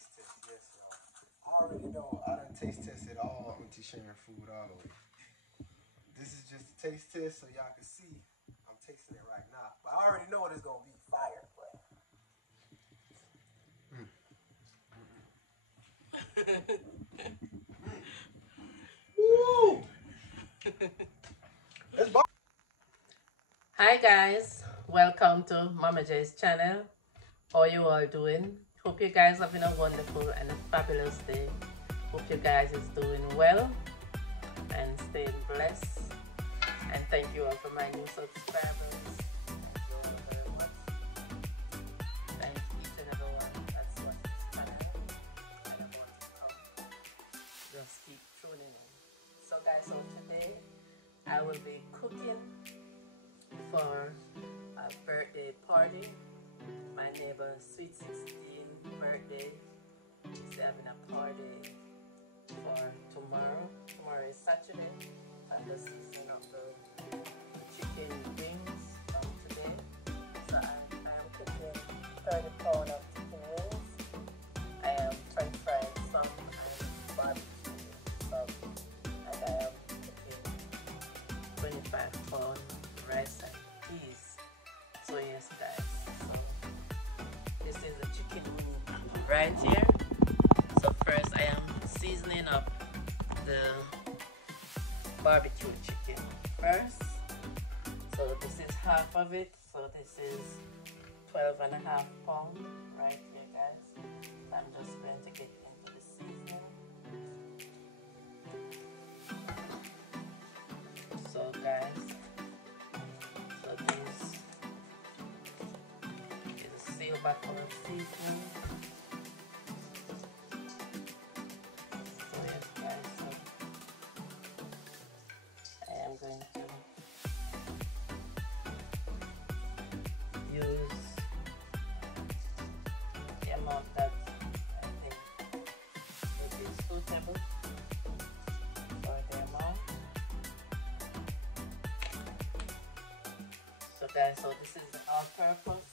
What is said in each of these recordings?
taste test, yes, y'all. I already know I done taste tested all Auntie Sharon food all the way. This is just a taste test so y'all can see I'm tasting it right now. But I already know it's gonna be fire, but woo! Hi guys, welcome to Mama J's channel. How you all doing? Hope you guys having a wonderful and a fabulous day. Hope you guys is doing well and staying blessed. And thank you all for my new subscribers. Thank you all very much. Thank each and every one that's watching this channel and about to come. Just keep tuning in. So guys, so today I will be cooking for a birthday party. My neighbor's sweet 16 birthday. She's having a party for tomorrow. Tomorrow is Saturday. I'm just seasoning up the chicken wings from today. So I'm cooking 30 pounds of chicken wings. I am french frying some and barbecue some. And I am cooking 25 pounds rice and peas. So yes guys, so this is the chicken wing right here. So first I am seasoning up the barbecue chicken first. So this is half of it. So this is 12.5 pounds right here guys. I'm just going to get into the seasoning. So guys, so this is a seal bottle of seasoning. So yes guys, so I am going to use the amount that I think will be suitable for the amount. So guys, so this is all purpose.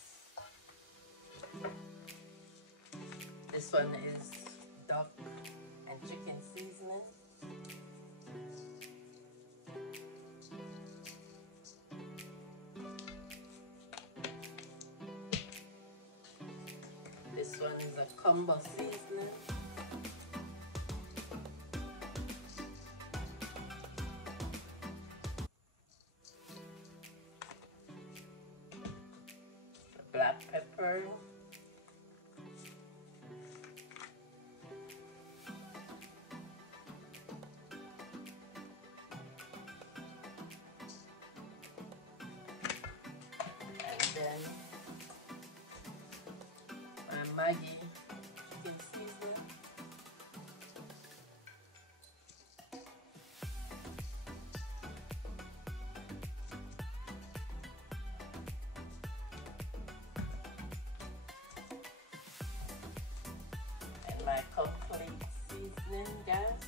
This one is duck and chicken seasoning. This one is a combo seasoning. Black pepper, and then my Maggi chicken seasoning. My complete seasoning, guys.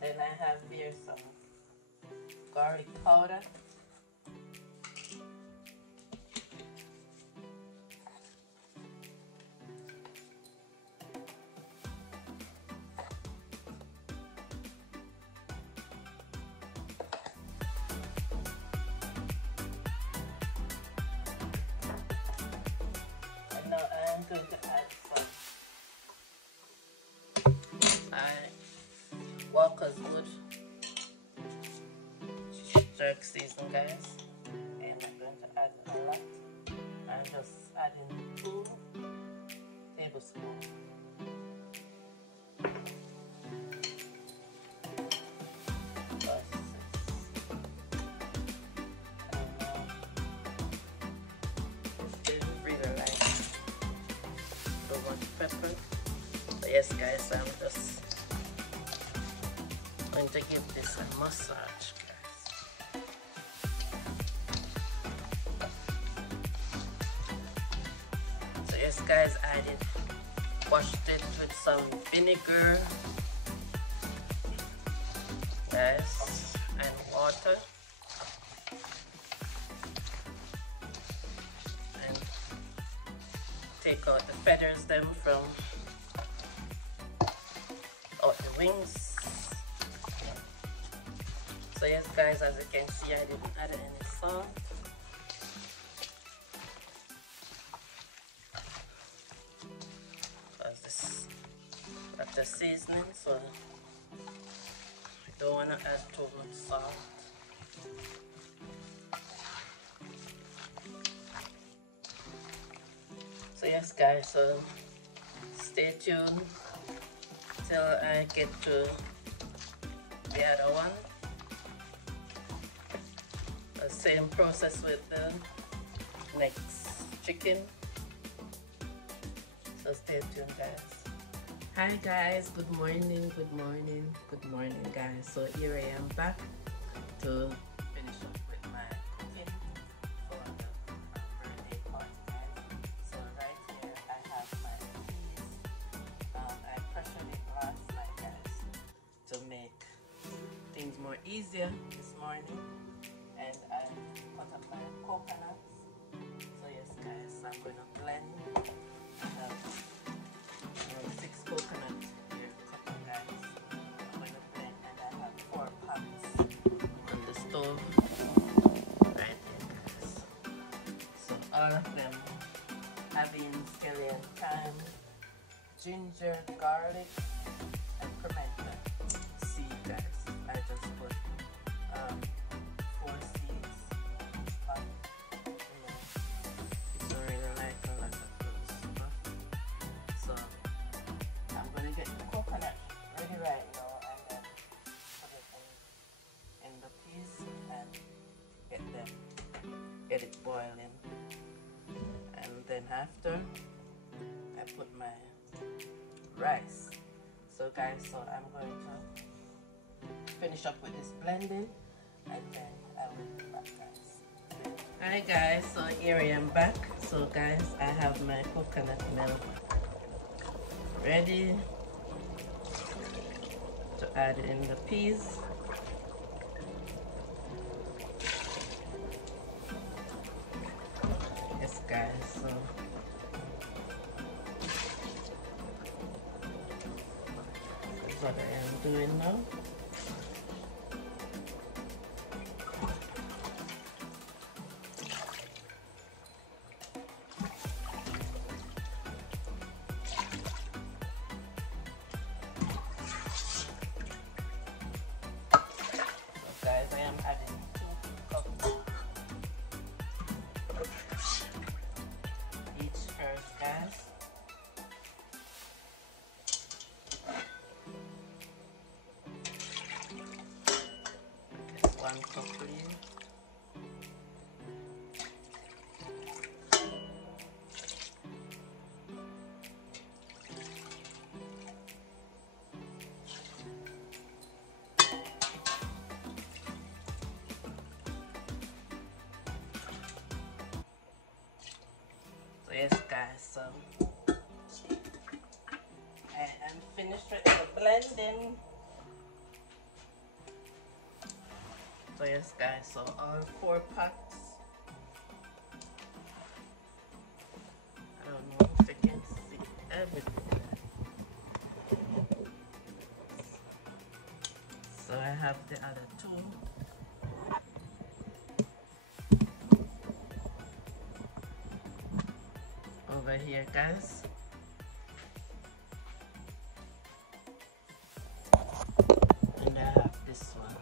Then I have here some garlic powder. I'm going to add some Walker's Wood jerk season, guys, and I'm going to add a lot. I'm just adding 2 tablespoons. Pepper. So yes guys, I'm just going to give this a massage, guys. So yes guys, I did washed it with some vinegar take out the feathers them from out the wings. So yes guys, as you can see, I didn't add any salt. Because this that's the seasoning, so you don't want to add too much salt. So yes guys, so stay tuned till I get to the other one. The same process with the next chicken. So stay tuned guys. Hi guys, good morning guys. So here I am back to finish up with my cooking for the birthday party guys. So right here I have my peas. I pressured it last night guys to make things more easier this morning, and I cut up my coconuts. So yes guys, I'm gonna blend. I have 6 coconuts here cut up guys. I'm gonna blend, and I have 4 pots on the stove right here guys. So all of them having scallion, thyme, ginger, garlic, and pimento seed guys. I just put 4 seeds in each pot. You don't really like a lot of those stuff. So I'm gonna get the coconut ready right now, and then put it in the peas and get it boiling. And then after I put my rice. So guys, so I'm going to finish up with this blending, and then I will be back guys. Hi guys, so here I am back. So guys, I have my coconut milk ready to add in the peas. Yes guys, so that's what I am doing now. Guys, I am adding 2 cups each first guys. Just 1 cup please. So yes guys, so I am finished with the blending. So yes guys, so all 4 pots. I don't know if you can see everything. So I have the other 2. Over here guys. And I have this one.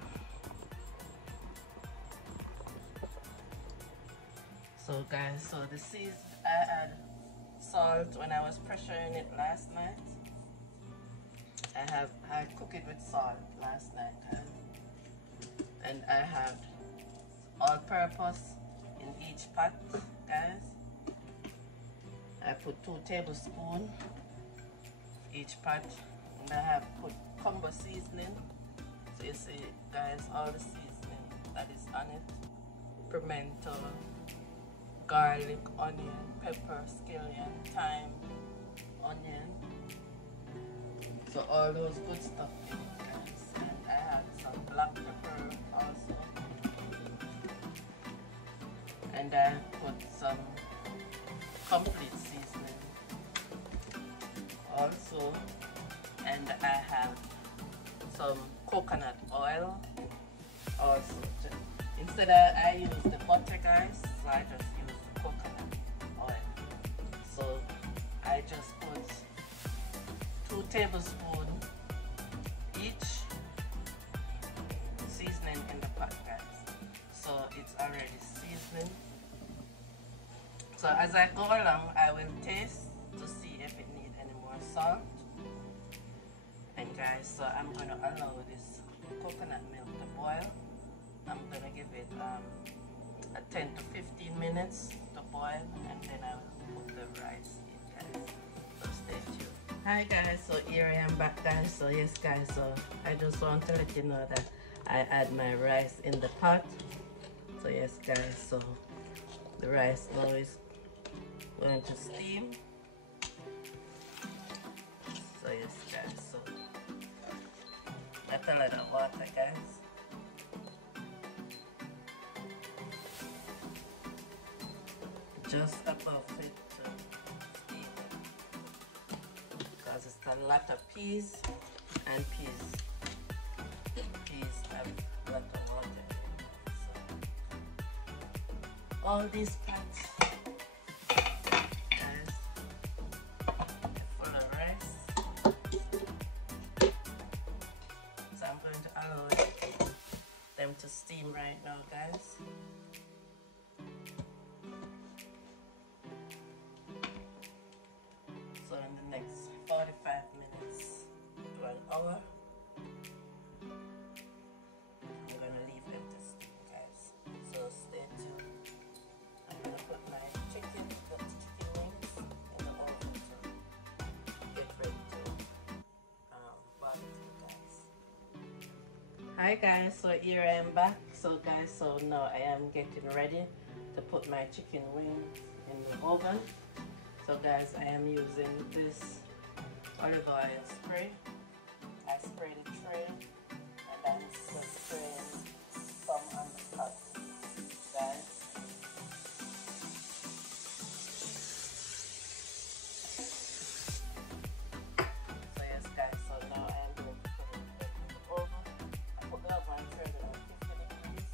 So guys, so the seeds, I add salt when I was pressuring it last night. I cooked it with salt last night guys. And I have all-purpose in each pot guys. I put 2 tablespoons each pot, and I have put combo seasoning. So you see guys, all the seasoning that is on it: pimento, garlic, onion, pepper, scallion, thyme, onion. So all those good stuff in it guys. And I have some black pepper also. And I put some complete seasoning tablespoon, and I have some coconut oil also. Instead I use the butter, guys, so I just use the coconut oil. So I just put 2 tablespoons each seasoning in the pot, guys. So it's already seasoning. So as I go along, I will taste to see if it needs any more salt. And guys, so I'm going to allow this coconut milk to boil. I'm going to give it a 10 to 15 minutes to boil, and then I will put the rice in, guys. So stay tuned. Hi guys, so here I am back, guys. So yes guys, so I just want to let you know that I add my rice in the pot. So yes guys, so the rice now is going to steam. So yes guys, so that's a lot of water, guys. Just above it to steam, because it's a lot of peas, and peas have a lot of water. So all these pots, guys, are full of rice. So I'm going to allow them to steam right now, guys. So in the next 45 minutes to an hour, I'm going to leave them to steam, guys. So stay tuned. I'm going to put my chicken wings in the oven to get ready to barbecue, guys. Hi guys, so here I am back. So guys, so now I am getting ready to put my chicken wings in the oven. So guys, I am using this olive oil spray. I spray the tray, and I'm spraying some on the top, guys. So yes guys, so now I am going to put it in the oven. I put the oven and turn it on 50 degrees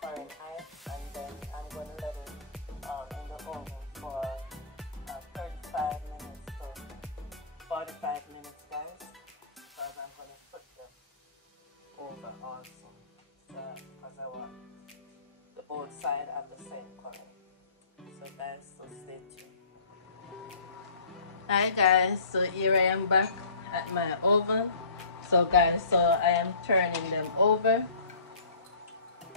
Fahrenheit, and then I'm going to let it in the oven for 35 minutes to 45 minutes, guys, because I'm going to put them over also, so because I want the both sides have the same color. So guys, so stay tuned. Hi guys, so here I am back at my oven. So guys, so I am turning them over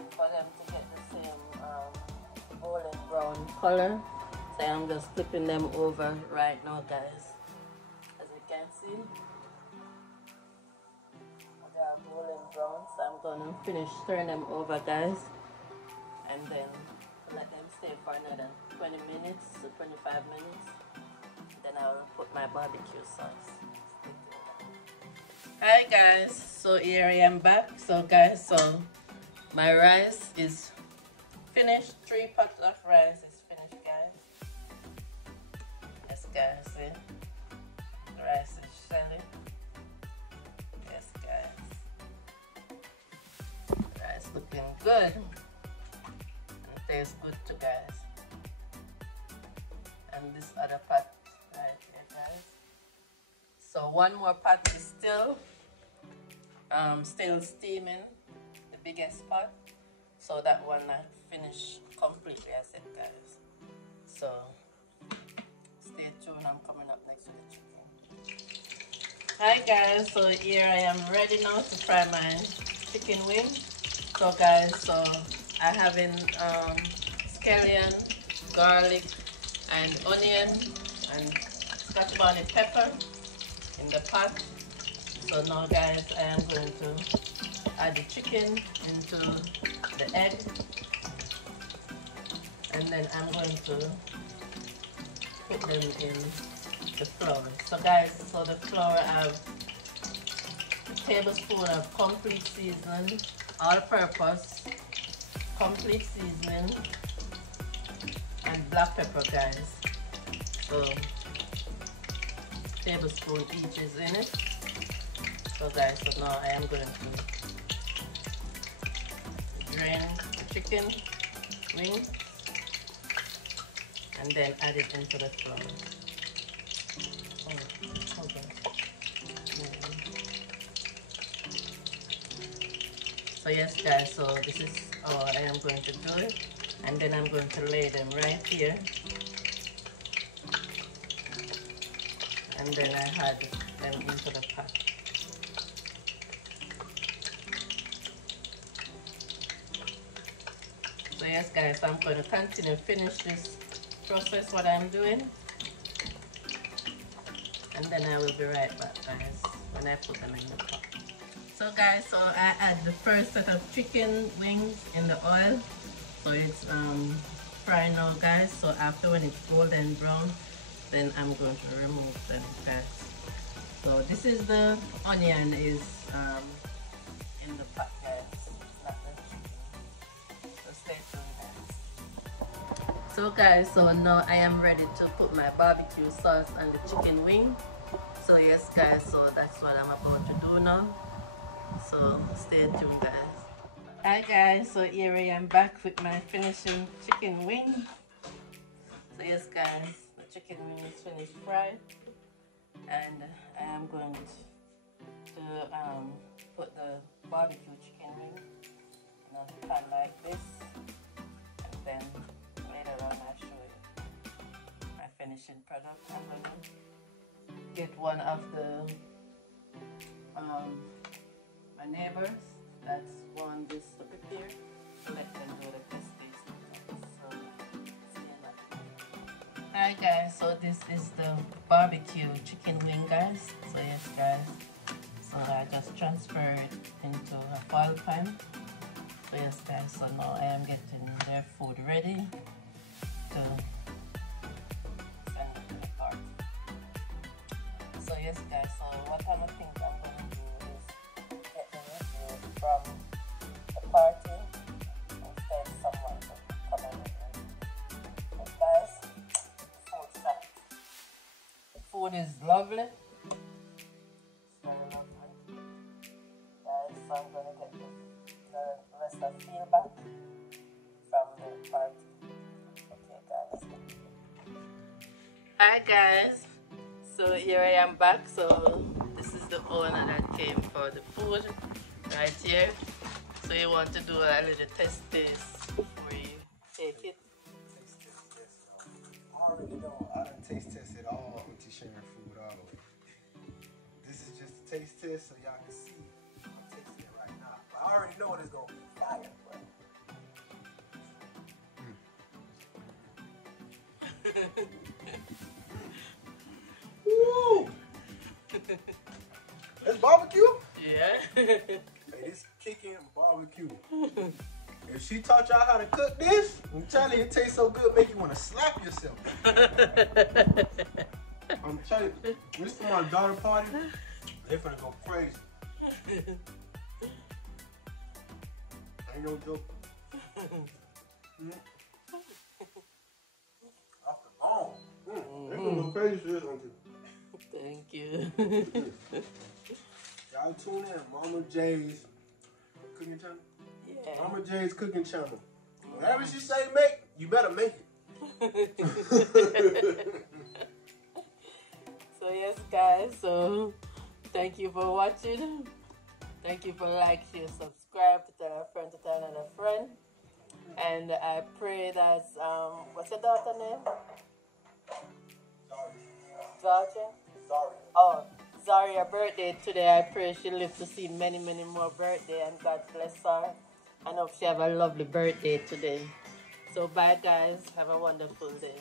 for them to get the same golden brown color. So I'm just flipping them over right now, guys. As you can see, they are golden brown. So I'm gonna finish turning them over, guys, and then let them stay for another 20 minutes to 25 minutes. Then I'll put my barbecue sauce. Hi guys, so here I am back. So guys, so my rice is finished. 3 pots of rice is finished, guys. Yes guys, see? The rice is shelly. Yes guys. The rice looking good. And tastes good too, guys. And this other pot right here, guys. So one more pot is still steaming, the biggest pot. So that one not finished completely, I said, guys. So stay tuned, I'm coming up next to the chicken. Hi guys, so here I am ready now to fry my chicken wing. So guys, so I have in scallion, garlic, and onion, and scotch bonnet pepper in the pot. So now guys, I am going to add the chicken into the egg, and then I'm going to put them in the flour. So guys, so the flour, I have a tablespoon of complete seasoning, all-purpose complete seasoning, and black pepper, guys. So tablespoons each is in it. So guys, so now I am going to drain the chicken wings and then add it into the flour. So yes guys, so this is how I am going to do it, and then I'm going to lay them right here, and then I add them into the pot. So yes guys, I'm going to continue finish this process what I'm doing, and then I will be right back guys when I put them in the pot. So guys, so I add the first set of chicken wings in the oil. So it's frying now guys. So after when it's golden brown, then I'm going to remove them guys. So this is the onion is in the pot guys, not the chicken. So stay tuned guys. So guys, so now I am ready to put my barbecue sauce on the chicken wing. So yes guys, so that's what I'm about to do now. So stay tuned guys. Hi guys, so here I am back with my finishing chicken wing. So yes guys, the chicken wing is finished fried, and I am going to put the barbecue chicken wing in a pan like this, and then later on I'll show you my finishing product. I'm going to get one of the my neighbors that's want this to prepare, so let them do the test taste. So, hi guys, so this is the barbecue chicken wing guys. So yes guys, so I just transfer it into a foil pan. So yes guys, so now I am getting their food ready to send it to the party. So yes guys, so what kind of things I'm going to do from the party instead someone to come in with me. But guys, food shot. The food is lovely. It's very lovely. Guys, so I'm gonna get the rest of feedback from the party. Okay guys. Hi guys. So here I am back. So this is the owner that came for the food. Right here. So you want to do a little test taste before you take it? Taste test, yes. I already know. I done taste tested all auntie sharing food all the way. This is just a taste test so y'all can see. I'm tasting it right now. But I already know it's gonna be fire, bro. Woo! That's barbecue? Yeah. Hey, this chicken barbecue. If she taught y'all how to cook this, I'm telling you, it tastes so good, make you want to slap yourself. I'm telling you, this for my daughter party, they finna go crazy. Ain't no joke. Off the bone. They gonna go crazy for this one too. Thank you. Y'all tune in, Mama J's cooking channel. Yeah. Mama J's cooking channel. Whatever she say make, you better make it. So yes guys, so thank you for watching. Thank you for like, share, subscribe, to tell a friend, to tell another friend. And I pray that what's your daughter's name? Georgia? Sorry. Oh, Zaria's birthday today. I pray she lives to see many, many more birthdays, and God bless her. I hope she have a lovely birthday today. So bye guys. Have a wonderful day.